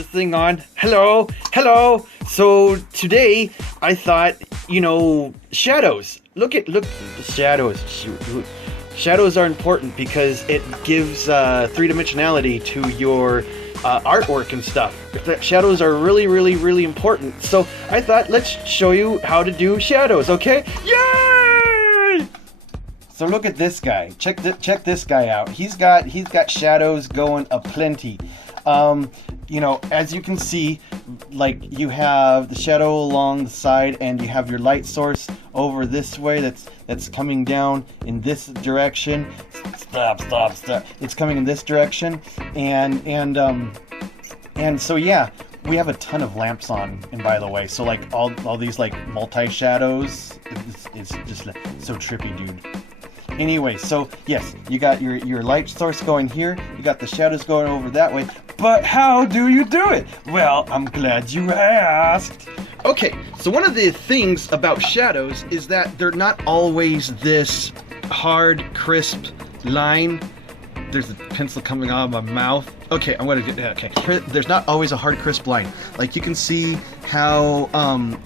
this thing on? Hello, hello. So today I thought, you know, shadows. Look the shadows. Shadows are important because it gives three-dimensionality to your artwork and stuff. Shadows are really important. So I thought, let's show you how to do shadows, okay? Yay! So look at this guy. Check this guy out. He's got shadows going aplenty. You know, as you can see, like, you have the shadow along the side, and you have your light source over this way that's coming down in this direction. Stop. It's coming in this direction, and so yeah, we have a ton of lamps on. And by the way, so like all these like multi shadows, it's just like, so trippy, dude. Anyway, so yes, you got your light source going here, you got the shadows going over that way, but how do you do it? Well, I'm glad you asked. Okay, so one of the things about shadows is that they're not always this hard, crisp line. There's a pencil coming out of my mouth. Okay, I'm gonna get that. Okay, there's not always a hard, crisp line. Like, you can see how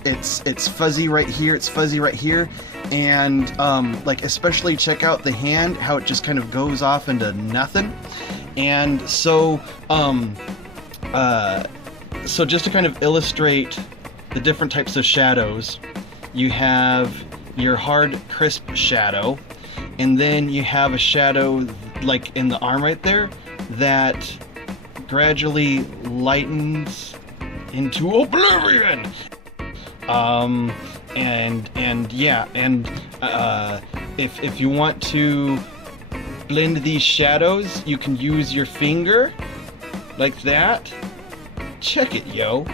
it's fuzzy right here, it's fuzzy right here, and like, especially check out the hand, how it just kind of goes off into nothing. And so so just to kind of illustrate the different types of shadows, you have your hard, crisp shadow, and then you have a shadow like in the arm right there that gradually lightens into oblivion. If you want to blend these shadows, you can use your finger like that. Check it, yo.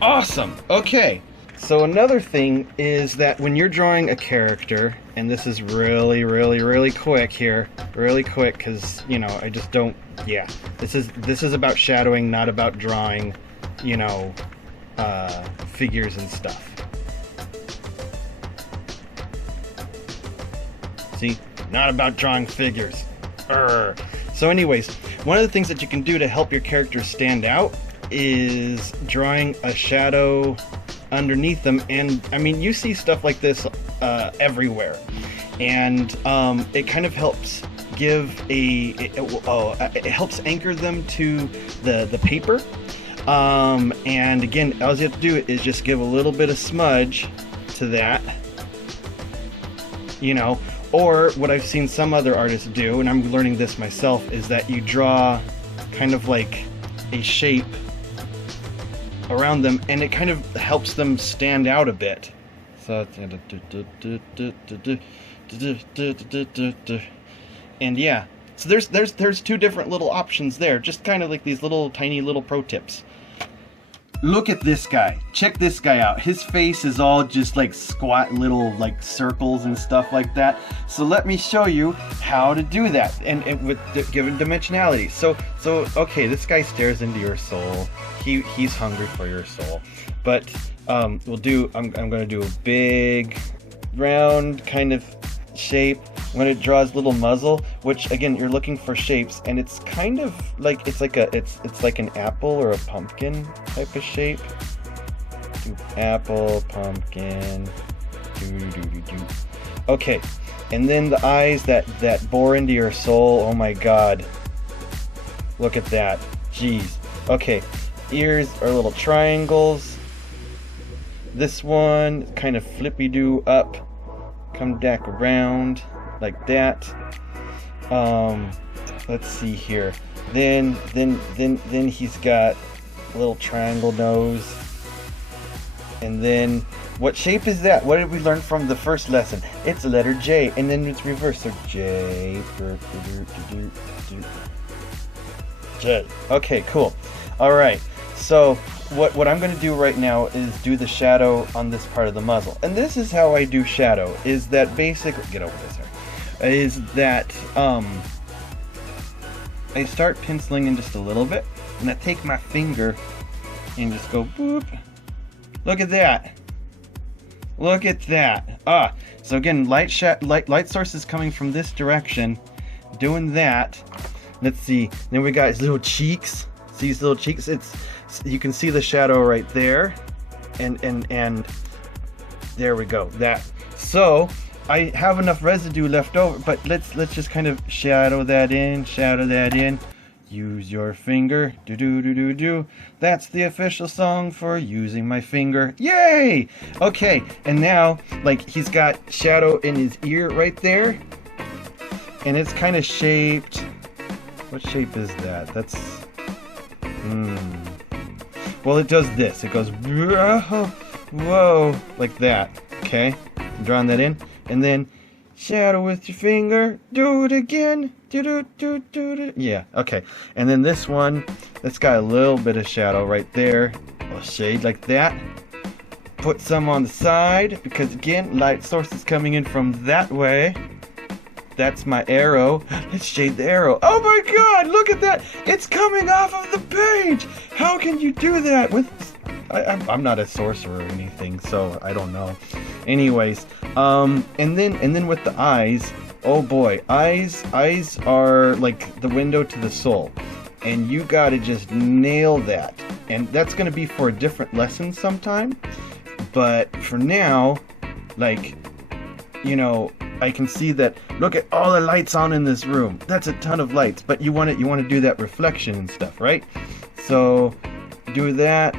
Awesome. Okay, so another thing is that when you're drawing a character, and this is really quick here, really quick, because, you know, I just don't, yeah, this is about shadowing, not about drawing, you know, figures and stuff. See, not about drawing figures. So anyways, one of the things that you can do to help your characters stand out is drawing a shadow underneath them. And I mean, you see stuff like this everywhere, and it kind of helps give it helps anchor them to the paper. And again, all you have to do is just give a little bit of smudge to that, you know. Or what I've seen some other artists do, and I'm learning this myself, is that you draw kind of like a shape around them, and it kind of helps them stand out a bit. So, and yeah, so there's two different little options there, just kind of like these little tiny little pro tips. Look at this guy. Check this guy out. His face is all just like squat little like circles and stuff like that. So let me show you how to do that, and with given dimensionality. So okay, this guy stares into your soul. He's hungry for your soul. But I'm gonna do a big round kind of shape when it draws little muzzle, which again, you're looking for shapes, and it's kind of like it's like an apple or a pumpkin type of shape. Apple, pumpkin, okay, and then the eyes that bore into your soul. Oh my god, look at that. Jeez. Okay, ears are little triangles. This one kind of flippy-do up, come back around like that. Let's see here. Then he's got a little triangle nose. And then, what shape is that? What did we learn from the first lesson? It's a letter J, and then it's reversed. So J. J. Okay, cool. All right. So what I'm going to do right now is do the shadow on this part of the muzzle. And this is how I do shadow, is that basically, get over this, sorry, is that I start penciling in just a little bit, and I take my finger and just go boop. Look at that. Look at that. So again, light source is coming from this direction, doing that. Let's see. Then we got his little cheeks. See these little cheeks? You can see the shadow right there, and there we go. That. So I have enough residue left over, but let's just kind of shadow that in. Use your finger. Do do do do do. That's the official song for using my finger. Yay! Okay, and now like he's got shadow in his ear right there, and it's kind of shaped. What shape is that? That's well, it does this. It goes whoa like that. Okay, I'm drawing that in, and then shadow with your finger. Do it again. Do. Yeah, okay. And then this one, that's got a little bit of shadow right there. A little shade like that. Put some on the side, because again, light source is coming in from that way. That's my arrow. Let's shade the arrow. Oh my god, look at that! It's coming off of the page! How can you do that with... I'm not a sorcerer or anything, so I don't know. Anyways, and then with the eyes, oh boy, eyes are like the window to the soul, and you gotta just nail that. And that's gonna be for a different lesson sometime. But for now, like, you know, I can see that. Look at all the lights on in this room. That's a ton of lights, but you want to do that reflection and stuff, right? So do that.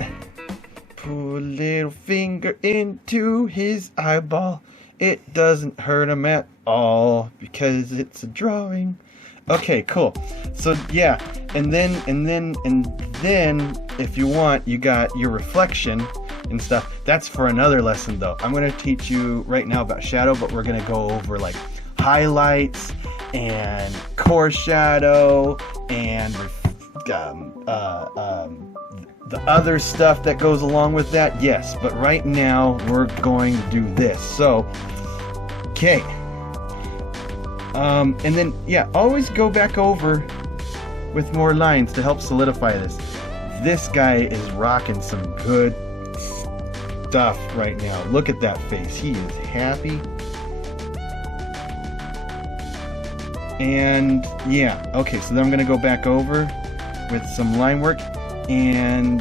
Put a little finger into his eyeball. It doesn't hurt him at all because it's a drawing. Okay, cool. So yeah, and then if you want, you got your reflection and stuff. That's for another lesson though. I'm going to teach you right now about shadow, but we're going to go over like highlights and core shadow and the other stuff that goes along with that. Yes, but right now we're going to do this. So, okay. And then, yeah, always go back over with more lines to help solidify this. This guy is rocking some good stuff right now. Look at that face. He is happy. And yeah, okay, so then I'm going to go back over with some line work and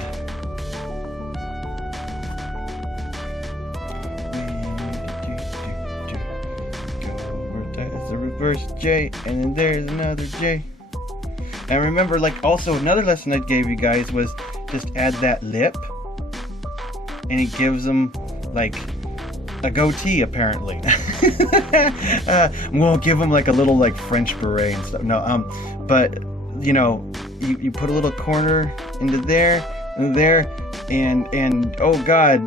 there's a reverse J, and then there's another J. And remember, like, also another lesson I gave you guys was just add that lip, and it gives them like a goatee apparently. We'll give them like a little like French beret and stuff. No, but you know, you put a little corner into there and there, and oh god,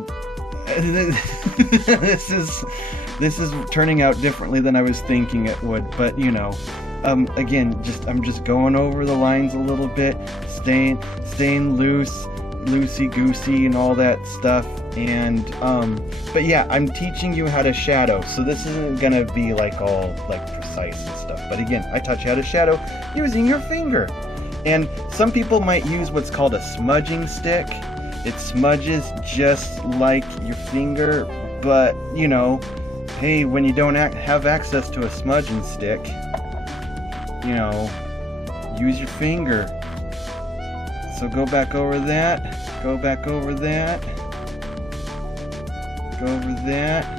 this is turning out differently than I was thinking it would. But you know, again, I'm just going over the lines a little bit, staying loosey goosey and all that stuff. And but yeah, I'm teaching you how to shadow, so this isn't gonna be like all like precise and stuff. But again, I taught you how to shadow using your finger. And some people might use what's called a smudging stick. It smudges just like your finger, but you know, hey, when you don't have access to a smudging stick, you know, use your finger. So go back over that, go back over that, go over that.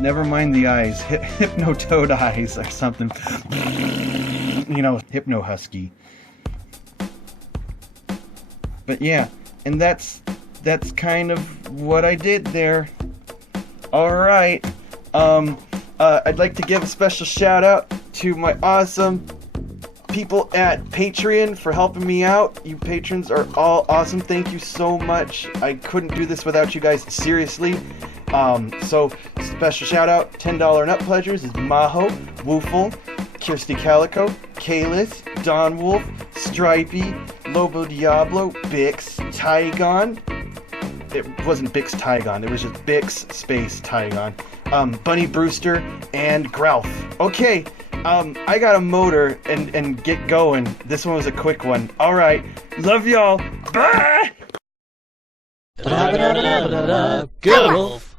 Never mind the eyes, hypno-toad eyes or something. You know, hypno-husky. But yeah, and that's kind of what I did there. Alright, I'd like to give a special shout out to my awesome people at Patreon for helping me out. You patrons are all awesome. Thank you so much. I couldn't do this without you guys, seriously. So special shout out, $10 and up pledgers is Maho, Woofle, ChristiCalico, Kailys, Dawnwolf, Stripey, LoboDiablo, Bix, Tygon. It wasn't Bix Tygon, it was just Bix space Tygon. Bunny Brewster and Growlph. Okay, I got a motor and get going. This one was a quick one. Alright, love y'all. Bye! Grrrwolf.